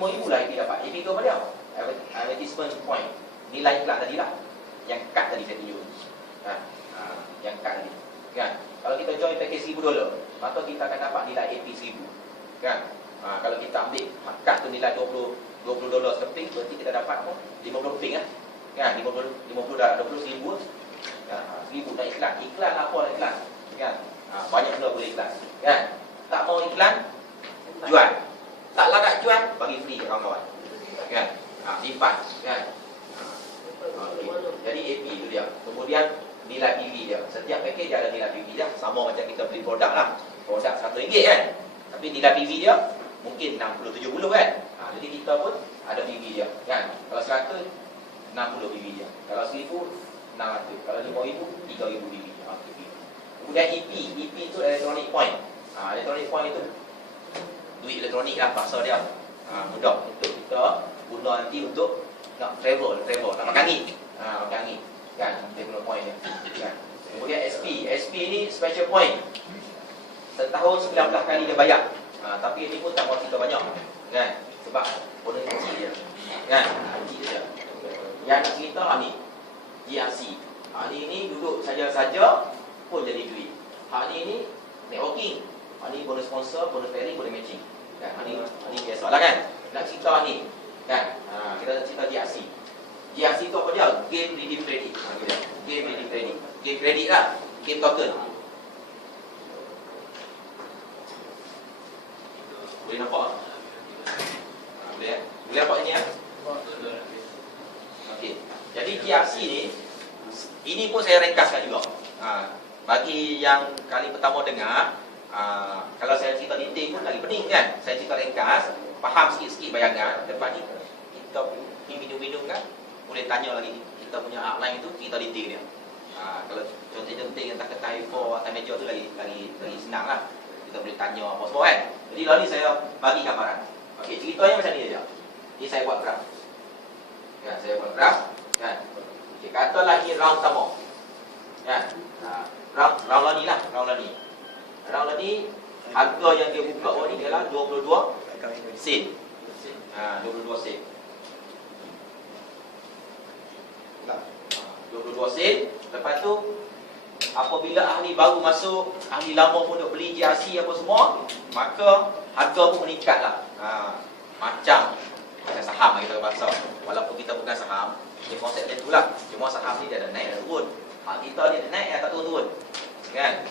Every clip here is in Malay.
RM5,000 lah AP dapat. AP tu apa dia? Advertisement point. Nilai iklan tadi lah. Yang cut tadi saya tunjuk. Yang cut tadi. Kan? Kalau kita join package $1,000, maka kita akan dapat nilai AP 1,000. Kan? Kalau kita ambil cut tu nilai $20 sekeping, berarti kita dapat apa? 50 keping kan? Kan? 50 dah 20 ribu. 1,000 dah iklan. Iklan apa lah iklan? Kan? Banyak benda boleh iklan. Kan? Tak mau iklan, jual. Tak larat jual, bagi free kawan-kawan. Kan? Simpan. Kan? Okay. Jadi AP tu dia. Kemudian nilai PV dia. Setiap package dia ada nilai PV dia. Sama macam kita beli produk lah. Produk RM1 kan? Tapi nilai PV dia mungkin 60-70 kan? Jadi kita pun ada PV dia. Kan? Kalau 100, 60 PV dia. Kalau 1,000, 600. Kalau 5,000, 3,000 PV dia. Kemudian EP. EP tu electronic point. Electronic point itu duit elektronik lah bahasa dia. Mudah untuk kita guna nanti untuk nak travel, nak makan angin. Makan angin. Kan? Electronic point dia. Kan? Kemudian SP. SP ni special point. Setahun 19 kali dia bayar. Tapi ini pun tak buat kita banyak. Kan? Sebab bonus kecil dia. Kan? Kecil dia. Yang nak cerita ni GRC. Ini duduk saja-saja pun jadi duit. Ini networking. Ini bonus sponsor, bonus pairing, boleh matching. Kan? Ini biasalah kan? Nak cerita ni. Kan? Kita nak cerita GRC. GRC tu apa dia? Game redeem credit. Game redeem credit. Game credit lah. Game token. Boleh nampak? Boleh? Boleh nampak ini ya? Okey. Jadi GRC ni, ini pun saya ringkaskan juga. Bagi yang kali pertama dengar, kalau saya cerita detail pun lagi pening kan? Saya cerita ringkas, faham sikit-sikit bayangan. Lepas ni kita pergi minum-minum kan, boleh tanya lagi kita punya outline tu, kita detail dia. Kalau contoh-contoh yang tak ketahui for atas meja tu lagi senang lah. Kita boleh tanya apa semua kan. Jadi lah ni saya bagi gambaran. Okey, ceritanya macam ni aja. Ni saya buat graf. Kan, saya buat graf kan. Okey, katalah ni round pertama. Kan? Round lah ni lah, round ni harga yang dia buka bawah ni ialah 22 sen. 22 sen. 22 sen. Lepas tu apabila ahli baru masuk, ahli lama pun nak beli GRC apa semua, maka harga pun meningkatlah. Macam saham kita bahasa. Walaupun kita bukan saham, dia konsep dia itulah. Cuma saham ni dia ada naik dan turun. Hak kita dia ada naik tak turun. Kan?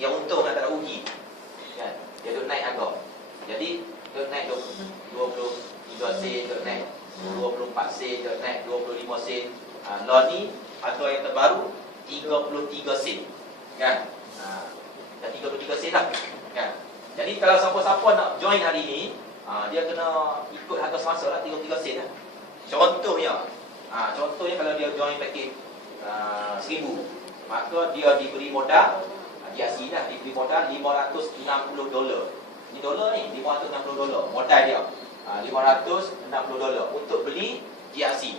Yang untung dan tak ada rugi. Kan? Dia duk naik harga. Jadi duk naik 23 sen, duk naik 24 sen, duk naik 25 sen. Lah ni harga yang terbaru 33 sen. Kan? Dah 33 sen lah. Kan? Jadi kalau siapa-siapa nak join hari ni, dia kena ikut harga semasa lah 33 sen lah. Contohnya kalau dia join package 1,000, maka dia diberi modal GRC lah, diberi modal $560. Ini dolar ni, $560 modal dia. $560 untuk beli GRC.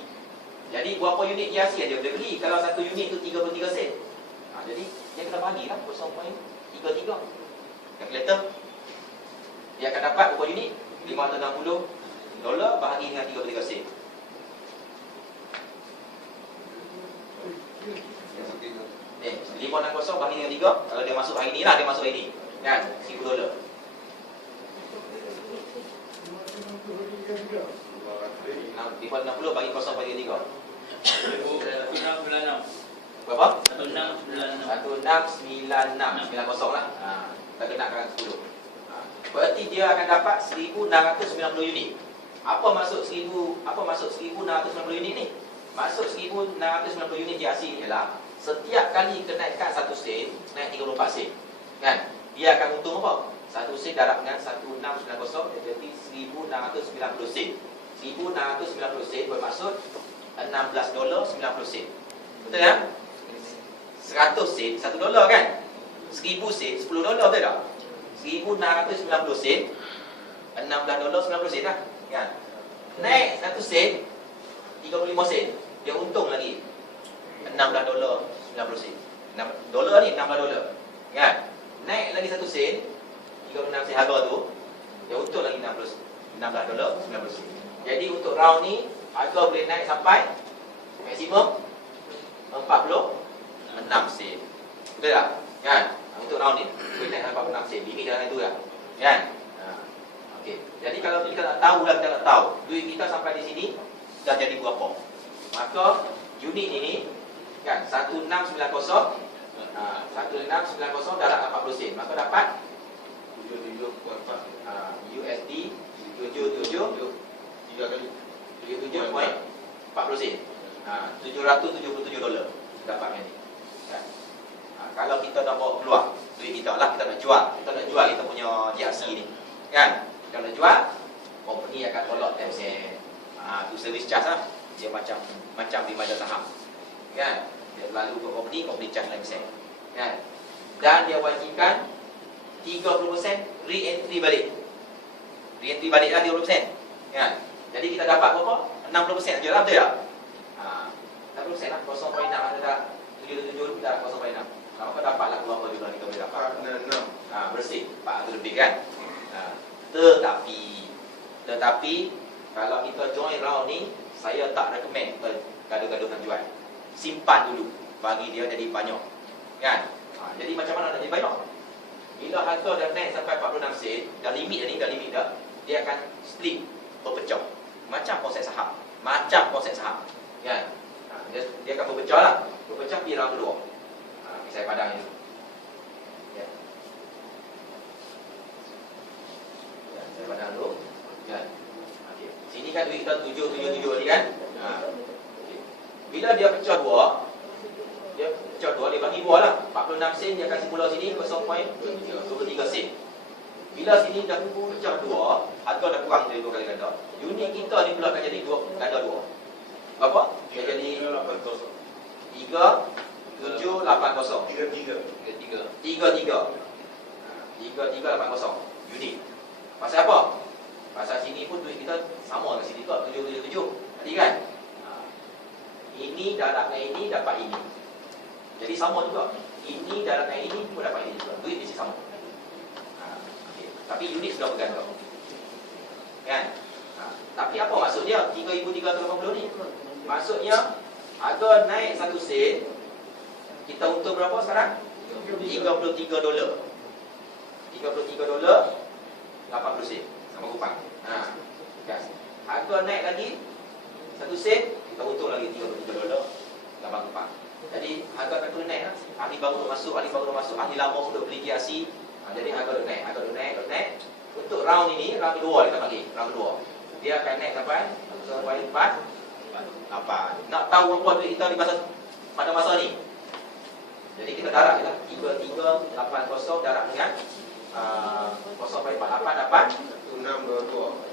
Jadi berapa unit GRC yang dia boleh beli? Kalau satu unit tu 33 sen. Jadi dia kena bagilah 0.33. Kalkulator dia akan dapat berapa unit? $560 bahagi dengan 33 sen. Eh, 560 bahagi dengan 3. Kalau dia masuk hari ni lah, dia masuk hari ni. Kan? $1,000. $560 bagi 0.3. 1696. Berapa? 1696. 1696 lah. Kita kenakan 10. Berarti dia akan dapat 1,690 unit. Apa maksud 1,690 unit ni? Maksud 1,690 unit GRC ialah setiap kali kenaikan 1 sen, naik 34 sen. Kan? Dia akan untung apa? 1 sen darab dengan 1690 dia jadi 1,690 sen. 1,690 sen bermaksud $16.90 sen. Betul kan? 100 sen $1 kan? 1,000 sen $10 betul tak? 1,690 sen $16.90 sen lah. Kan? Naik 1 sen 35 sen. Dia untung lagi $16.90 sen. Dolar ni $16. Kan? Naik lagi 1 sen 36 sen harga tu, dia untung lagi $16 90 sen. Jadi untuk round ni harga boleh naik sampai maksimum 46 sen. Betul tak? Kan? Untuk round ni boleh naik sampai 46 sen. Limit dalam itu lah. Kan? Okey. Jadi kalau kita nak tahu lah, kita nak tahu duit kita sampai di sini dah jadi berapa. Maka unit ini kan 1690 1690 darab 40 sen. Maka dapat 77.4 USD 77.40 sen. $777 dapat ni. Kan? Kalau kita nak bawa keluar duit kita lah, kita nak jual, kita punya GRC ni. Kan? Kita nak jual, company akan tolak 10%. Tu service charge lah. Dia macam di majlis saham. Kan? Dia lalu ke company charge 10%. Kan? Dan dia wajibkan 30% re-entry balik. Re-entry balik lah 30%. Kan? Jadi kita dapat berapa? 60% je lah, betul tak? 60% lah, 0.6 ada 77 dah 0.6. Maka dapatlah berapa juga kita boleh dapat? 6. Bersih, 400 lebih kan? Tetapi kalau kita join round ni, saya tak recommend gaduh-gaduhan jual. Simpan dulu bagi dia jadi banyak. Kan? Jadi macam mana nak jadi banyak? Bila harga dah naik sampai 46 sen, dah limit dah, dia akan split, berpecah. Macam konsep saham. Kan? Dia akan berpecah lah. Berpecah pergi round kedua. Saya padang ini. Ya. Saya padang dulu. Kan? Okay. Sini kan duit kita 777 tadi kan? Okay. Bila dia pecah dua, dia bagi dua lah. 46 sen dia kasih pula sini 0.23 sen. Bila sini dah pecah dua, harga dah kurang dari 2 kali ganda. Unit kita ni pula akan jadi ganda 2. Berapa? Dia jadi 3380 unit. Pasal apa? Pasal sini pun duit kita sama dengan sini juga 777 tadi kan? Ini darab dengan ini dapat ini. Jadi sama juga. Ini darab dengan ini pun dapat ini juga. Duit mesti sama. Okay. Tapi unit sudah berganda. Kan? Tapi apa maksud dia 3,380 ni? Maksudnya harga naik 1 sen, kita untung berapa sekarang? $33. $33 80 sen sama kupang. Kan? Harga naik lagi 1 sen, kita untung lagi $33 8 kupang. Jadi harga akan terus naik. Ahli baru masuk, ahli lama sudah beli GRC. Jadi harga dah naik. Untuk round ini, round kedua kita bagi, round kedua. Dia akan naik sampai 0.48. Nak tahu berapa duit kita pada masa ni? Jadi kita darab je lah. 3380 darab dengan 0.48 dapat 1622.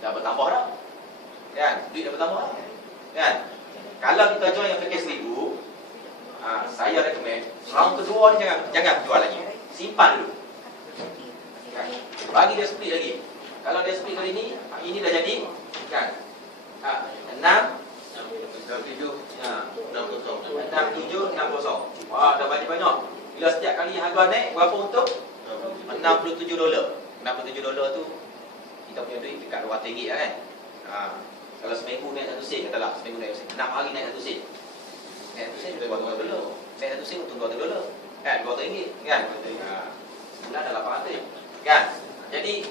Dah bertambah dah. Kan? Duit dah bertambah. Kan? Kalau kita join yang package 1000, saya recommend round kedua ni jangan jual lagi. Simpan dulu. Kan? Bagi dia split lagi. Kalau dia split kali ini dah jadi kan? 6760. Wah, dah banyak. Bila setiap kali harga naik, berapa untuk? $67. $67 tu kita punya duit dekat RM200 lah kan? Kalau seminggu naik 1 sen, katalah seminggu naik 1 sen, 6 hari naik 1 sen. Naik 1 sen untuk $200. Naik 1 sen untuk $200. Kan? RM200 kan? Sebulan dah $800. Kan? Jadi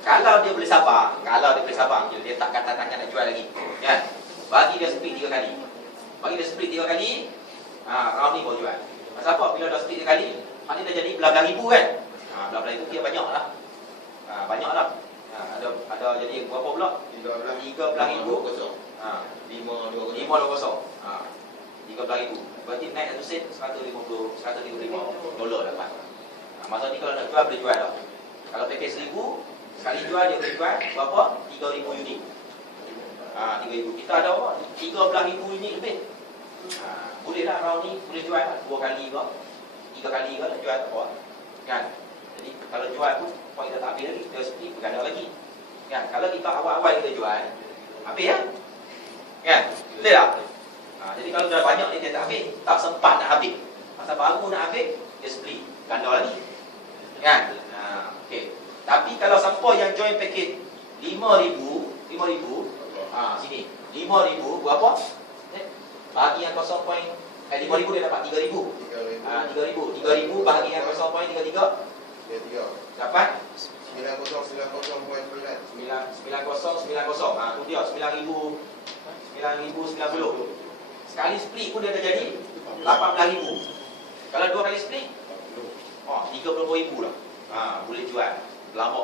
kalau dia boleh sabar, dia tak kata-kata nak jual lagi. Kan? Bagi dia split 3 kali. Round ni baru jual. Pasal apa? Bila dah split 3 kali, ni dah jadi belah-belah ribu kan? Belah-belah ribu dia banyak lah. Ada jadi berapa pula? 13,000. 520. 13,000. Berarti naik 1 sen $155 dapat. Masa ni kalau nak jual boleh jual tak? Kalau package 1000, sekali jual dia boleh jual berapa? 3,000 unit. 3,000. Kita ada apa? 13,000 unit lebih. Boleh lah round ni boleh jual 2 kali ke 3 kali ke nak jual apa? Kan? Jadi kalau jual pun point kita tak habis lagi, dia split berganda lagi. Kan? Kalau kita awal-awal kita jual, habis lah. Kan? Betul tak? Jadi kalau dah banyak ni dia tak habis, tak sempat nak habis. Masa baru nak habis, dia split ganda lagi. Kan? Okey. Tapi kalau siapa yang join package 5,000, sini 5,000 berapa? Bagi yang 5,000 dia dapat 3,000. 3,000 bagi yang 0.33 dapat 90,90. Tu dia 9,090. Sekali split pun dia dah jadi 18,000. Kalau 2 kali split 30,000 lah. Boleh jual lama.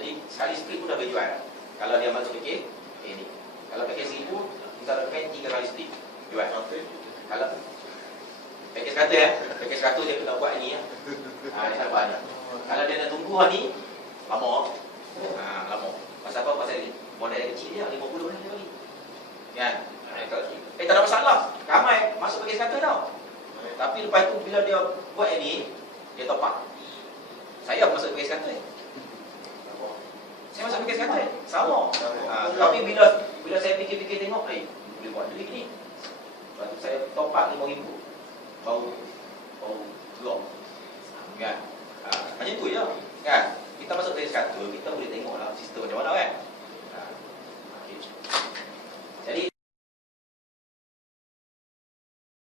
Jadi sekali split pun dah boleh jual. Kalau dia masuk package ni. Kalau package 1,000 kita recommend 3 kali split jual. Kalau package 100 package 100 dia kena buat ni ya. Dia nak buat ni. Kalau dia nak tunggu ni lama. Lama. Pasal apa? Pasal ni modal kecil dia 50 dah dia bagi. Kan? Tak ada masalah. Ramai masuk package 100 tau. Tapi lepas tu bila dia buat ni, dia top up. Saya masuk package 100. Saya masuk package 100. Sama. Tapi bila saya fikir-fikir tengok, boleh buat duit ni. Lepas tu saya top up 5,000. Bau gelap. Kan? Macam tu je. Kan? Kita masuk package 100, kita boleh tengoklah sistem macam mana kan.